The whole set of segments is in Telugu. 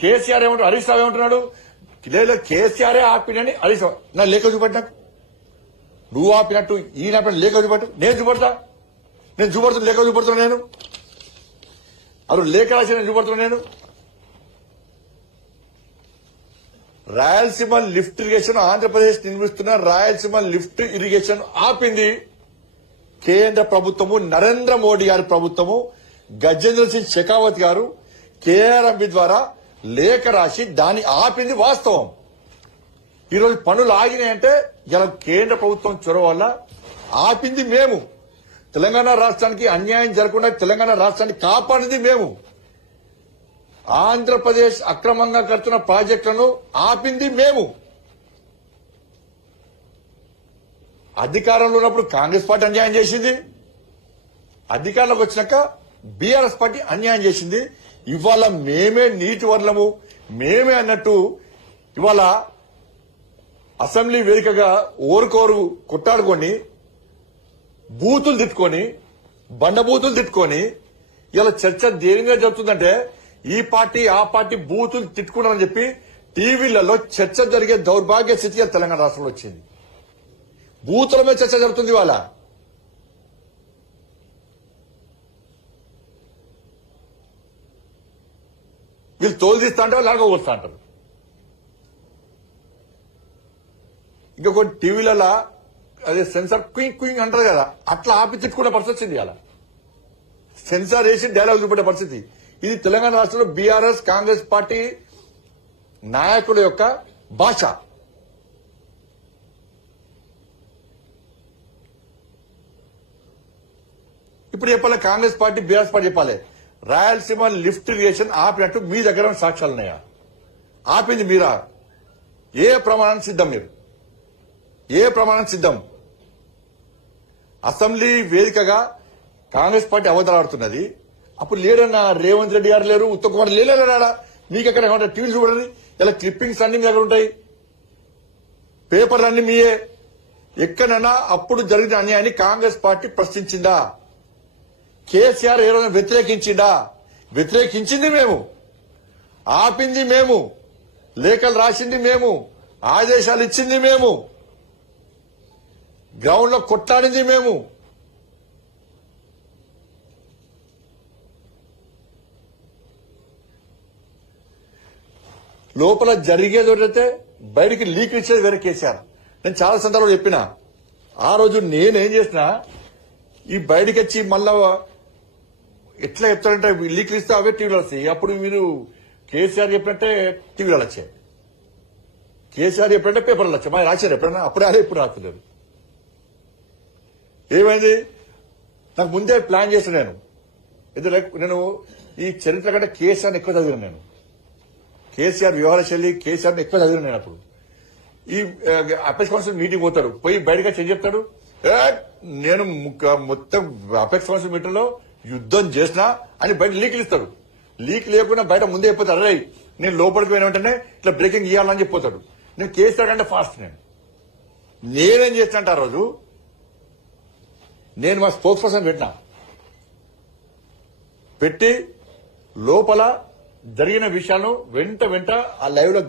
కేసీఆర్ ఏమంటారు, హరీష్ రావు ఏమంటున్నాడు, లేదు కేసీఆరే ఆపినని హరీష్ రావు. నా లేఖ చూపెట్టు, నాకు నువ్వు ఆపినట్టు ఈయన ఆపినట్టు లేఖ చూపెట్టు. నేను చూపడతా, నేను చూపడుతున్నా, లేఖ చూపడుతున్నా, నేను అప్పుడు లేఖ రాసి నేను చూపడుతున్నా. నేను రాయలసీమ లిఫ్ట్ ఇరిగేషన్, ఆంధ్రప్రదేశ్ నిర్మిస్తున్న రాయలసీమ లిఫ్ట్ ఇరిగేషన్ ఆపింది కేంద్ర ప్రభుత్వము, నరేంద్ర మోడీ గారి ప్రభుత్వము. గజేంద్ర సింగ్ షెకావత్ గారు కేఆర్ఎంబి ద్వారా లేఖ రాసి దాన్ని ఆపింది వాస్తవం. ఈరోజు పనులు ఆగినాయంటే ఇలా కేంద్ర ప్రభుత్వం చొరవ వల్ల ఆపింది మేము. తెలంగాణ రాష్ట్రానికి అన్యాయం జరగకుండా తెలంగాణ రాష్ట్రాన్ని కాపాడింది మేము. ఆంధ్రప్రదేశ్ అక్రమంగా కడుతున్న ప్రాజెక్టులను ఆపింది మేము. అధికారంలో ఉన్నప్పుడు కాంగ్రెస్ పార్టీ అన్యాయం చేసింది, అధికారంలోకి వచ్చినాక బీఆర్ఎస్ పార్టీ అన్యాయం చేసింది. ఇవాళ మేమే నీటి వర్లము, మేమే అన్నట్టు ఇవాళ అసెంబ్లీ వేదికగా ఓరుకోరు కొట్టాడుకొని బూతులు తిట్టుకొని బండబూతులు తిట్టుకొని ఇలా చర్చ దేనిగా జరుగుతుందంటే ఈ పార్టీ ఆ పార్టీ బూతులు తిట్టుకున్నారని చెప్పి టీవీలలో చర్చ జరిగే దౌర్భాగ్య స్థితిగా తెలంగాణ రాష్ట్రంలో వచ్చింది. బూతుల మీద చర్చ జరుగుతుంది. ఇవాళ వీళ్ళు తోలు తీస్తా అంటే వాళ్ళు అడగవస్తా అంటారు. ఇంకా కొన్ని టీవీలలో అదే సెన్సార్ క్వింగ్ క్వింగ్ అంటారు కదా, అట్లా ఆపి తిట్టుకునే పరిస్థితి వచ్చింది. అలా సెన్సార్ వేసి డైలాగ్ చూపెట్టే పరిస్థితి. ఇది తెలంగాణ రాష్ట్రంలో బీఆర్ఎస్ కాంగ్రెస్ పార్టీ నాయకుల యొక్క భాష. ఇప్పుడు చెప్పాలి, కాంగ్రెస్ పార్టీ బీఆర్ఎస్ పార్టీ చెప్పాలి, రాయలసీమ లిఫ్ట్ ఇరిగేషన్ ఆపినట్టు మీ దగ్గర సాక్ష్యాలున్నాయా? ఆపింది మీరా? ఏ ప్రమాణం సిద్ధం? మీరు ఏ ప్రమాణం సిద్ధం? అసెంబ్లీ వేదికగా కాంగ్రెస్ పార్టీ అవతలాడుతున్నది. అప్పుడు లేడన్న రేవంత్ రెడ్డి గారు లేరు, ఉత్తమ్ కుమార్ లేడా? మీకు ఎక్కడ ఏమంటారు? టీవీలు చూడండి, ఇలా క్లిప్పింగ్స్ అన్ని మీ దగ్గర ఉంటాయి, పేపర్లు అన్ని మీయే. ఎక్కడైనా అప్పుడు జరిగిన అన్యాయాన్ని కాంగ్రెస్ పార్టీ ప్రశ్నించిందా? కేసీఆర్ ఏ రోజున వ్యతిరేకించిందా? వ్యతిరేకించింది మేము, ఆపింది మేము, లేఖలు రాసింది మేము, ఆదేశాలు ఇచ్చింది మేము, గ్రౌండ్ లో కొట్లాడింది మేము. లోపల జరిగేది ఒకటైతే బయటికి లీక్ ఇచ్చేది వేరే కేసీఆర్. నేను చాలా సందర్భంలో చెప్పిన, ఆ రోజు నేనేం చేసినా ఈ బయటికి వచ్చి మళ్ళా ఎట్లా చెప్తారంటే లీక్లు ఇస్తే అవే టీవీలో వస్తాయి. అప్పుడు మీరు కేసీఆర్ చెప్పినట్టే టీవీలో వచ్చాయి, కేసీఆర్ చెప్పినట్టే పేపర్లు వచ్చాయి. మరి రాశారు ఎప్పుడైనా? అప్పుడే అదే, ఇప్పుడు రాస్తున్నారు. ఏమైంది? నాకు ముందే ప్లాన్ చేసిన నేను ఈ చరిత్ర కంటే కేసీఆర్ని ఎక్కువ చదివాను. నేను కేసీఆర్ వ్యవహార శైలి, కేసీఆర్ని ఎక్కువ చదివాను నేను. అప్పుడు ఈ అపెక్స్ కౌన్సిల్ మీటింగ్ పోతాడు, పోయి బయటగా ఏం చెప్తాడు, నేను మొత్తం అపెక్స్ కౌన్సిల్ మీటింగ్ లో యుద్ధం చేసినా అని బయట లీక్లు ఇస్తాడు. లీక్ లేకుండా బయట ముందే అయిపోతాడు, అరే నేను లోపలికి పోయిన వెంటనే ఇట్లా బ్రేకింగ్ ఇవ్వాలని చెప్పిపోతాడు. నేను కేసీఆర్ కంటే ఫాస్ట్. నేనేం చేస్తానంటే ఆ రోజు నేను మా స్పోక్స్ పర్సన్ పెట్టి లోపల జరిగిన విషయాలను వెంట ఆ లైవ్ లో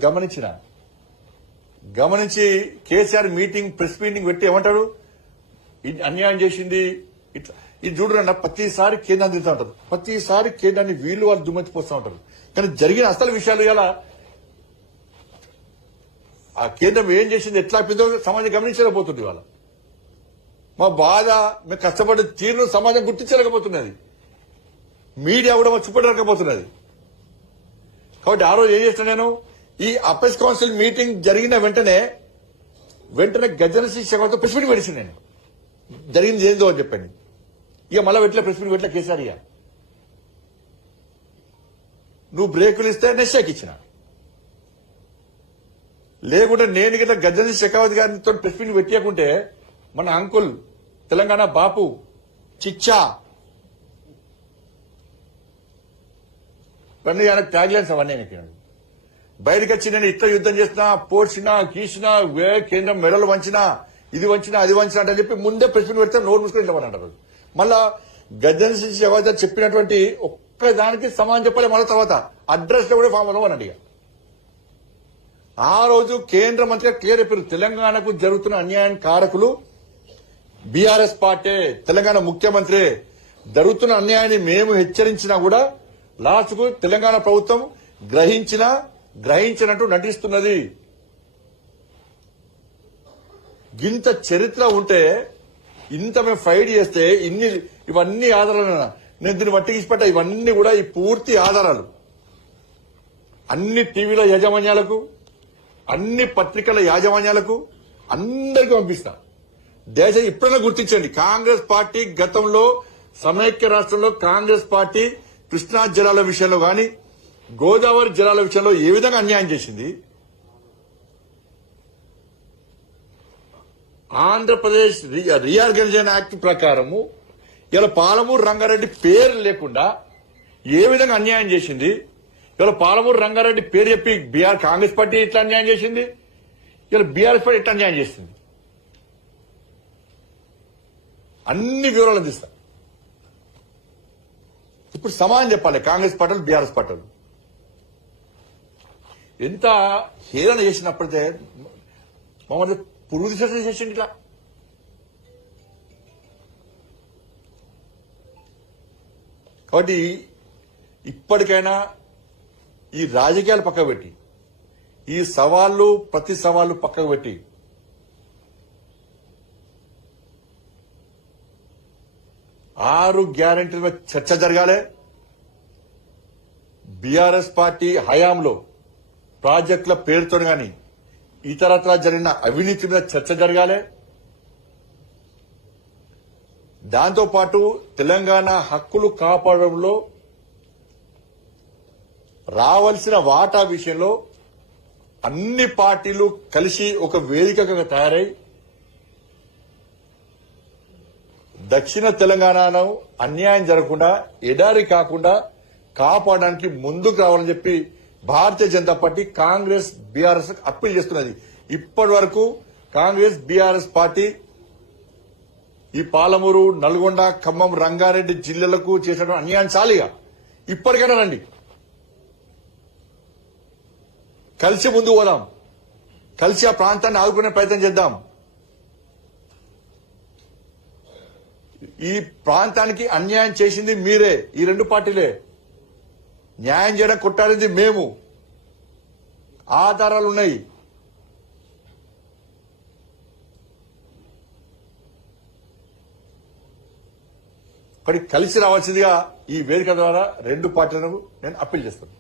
గమనించి కేసీఆర్ మీటింగ్ ప్రెస్ మీటింగ్ పెట్టి ఏమంటాడు, ఇది అన్యాయం చేసింది ఇట్లా. ఇది చూడరన్న, ప్రతిసారి కేంద్రాన్ని తిరుగుతూ ఉంటారు, ప్రతిసారి కేంద్రాన్ని వీళ్ళు వాళ్ళు దుమ్మెత్తిపోస్తూ ఉంటారు. కానీ జరిగిన అసలు విషయాలు ఇలా ఆ కేంద్రం ఏం చేసింది, ఎట్లా ఆపిందో సమాజం గమనించలేకపోతుంది. ఇవాళ మా బాధ, మేము కష్టపడి తీరును సమాజం గుర్తించలేకపోతున్నది, మీడియా కూడా మాకు చూపెట్టలేకపోతున్నది. కాబట్టి ఆ రోజు ఏం చేసిన నేను, ఈ అపెక్స్ కౌన్సిల్ మీటింగ్ జరిగిన వెంటనే గజన శిక్షతో ప్రెస్ మీటింగ్ పెట్టింది. నేను జరిగింది ఏందో అని చెప్పండి. ఇక మళ్ళీ వెట్ల ప్రెస్ మీటింగ్ వెట్ల కేసీఆర్ ఇక నువ్వు బ్రేకులు ఇస్తే నెక్స్ట్ ఇచ్చిన, లేకుంటే నేను గిట్లా గజన శెకావత్ గారితో ప్రెస్ మీటింగ్ పెట్టకుంటే మన అంకుల్ తెలంగాణ బాపు చిచ్చా ఇవన్నీ ఆయన ట్యాగ్ లైన్స్ అవన్నీ బయటకు వచ్చి నేను ఇట్లా యుద్ధం చేసినా, పోడ్చినా, గీసినా, కేంద్రం మెడలు వంచినా, ఇది వంచినా, అది వంచినా అని చెప్పి ముందే ప్రెస్ మీట్ పెడితే నోరు మూసుకొని ఇట్లా అంటారు. మళ్ళా గజన శెకావత్ చెప్పినటువంటి ఒక్క దానికి సమాధానం చెప్పలే. మళ్ళీ తర్వాత అడ్రస్ లో కూడా ఫామ్ అవ్వనండి. ఆ రోజు కేంద్ర మంత్రిగా క్లియర్ చెప్పారు, తెలంగాణకు జరుగుతున్న అన్యాయం కారకులు బీఆర్ఎస్ పార్టీ, తెలంగాణ ముఖ్యమంత్రి. జరుగుతున్న అన్యాయాన్ని మేము హెచ్చరించినా కూడా లాస్ట్ కు తెలంగాణ ప్రభుత్వం గ్రహించినట్టు నటిస్తున్నది. ఇంత చరిత్ర ఉంటే, ఇంత మేము ఫైట్ చేస్తే ఇవన్నీ ఆధారాలు నేను దీన్ని బట్టి ఇచ్చిపెట్ట. ఇవన్నీ కూడా ఈ పూర్తి ఆధారాలు అన్ని టీవీల యాజమాన్యాలకు, అన్ని పత్రికల యాజమాన్యాలకు అందరికీ పంపిస్తా. దయచేసి ఇప్పుడైనా గుర్తించండి, కాంగ్రెస్ పార్టీ గతంలో సమైక్య రాష్ట్రంలో కాంగ్రెస్ పార్టీ కృష్ణా జలాల విషయంలో గాని, గోదావరి జలాల విషయంలో ఏ విధంగా అన్యాయం చేసింది. ఆంధ్రప్రదేశ్ రీఆర్గనైజేషన్ యాక్ట్ ప్రకారము ఇలా పాలమూరు రంగారెడ్డి పేరు లేకుండా ఏ విధంగా అన్యాయం చేసింది. ఇలా పాలమూరు రంగారెడ్డి పేరు చెప్పి కాంగ్రెస్ పార్టీ ఇట్లా అన్యాయం చేసింది, ఇలా బీఆర్ఎస్ పార్టీ ఇట్లా అన్యాయం చేసింది. అన్ని వివరాలు అందిస్తా. ఇప్పుడు సమానం చెప్పాలి కాంగ్రెస్ పార్టీలు, బీఆర్ఎస్ పార్టీలు ఎంత హేళన చేసినప్పుడైతే మమ్మల్ని పురుగు దిశ చేసింది. ఇట్లా కాబట్టి ఇప్పటికైనా ఈ రాజకీయాలు పక్కకు పెట్టి, ఈ సవాళ్లు ప్రతి సవాళ్లు పక్కకు పెట్టి, 6 గ్యారెంటీల చర్చ జరగాలి. బీఆర్ఎస్ పార్టీ హయాంలో ప్రాజెక్టుల పేరుతో గాని ఇతరత్రా జరిగిన అవినీతి మీద చర్చ జరగాలి. దాంతోపాటు తెలంగాణ హక్కులు కాపాడడంలో రావాల్సిన వాటా విషయంలో అన్ని పార్టీలు కలిసి ఒక వేదికగా తయారై దక్షిణ తెలంగాణను అన్యాయం జరగకుండా, ఎడారి కాకుండా కాపాడడానికి ముందుకు రావాలని చెప్పి Bharatiya Janata Party Congress BRS appeal చేస్తున్నది. ఇప్పటి వరకు కాంగ్రెస్ బీఆర్ఎస్ పార్టీ ఈ పాలమూరు, నల్గొండ, ఖమ్మం, రంగారెడ్డి జిల్లాలకు చేసిన అన్యాయం చాలిగా. ఇప్పటికైనా రండి, కలిసి ముందుకు పోదాం, కలిసి ఆ ప్రాంతాన్ని ఆదుకునే ప్రయత్నం చేద్దాం. ఈ ప్రాంతానికి అన్యాయం చేసింది మీరే, ఈ 2 పార్టీలే. న్యాయం చేయడం కొట్టాడింది మేము. ఆధారాలు ఉన్నాయి. కానీ కలిసి రావాల్సిందిగా ఈ వేదిక ద్వారా 2 పార్టీలకు నేను అప్పీల్ చేస్తాను.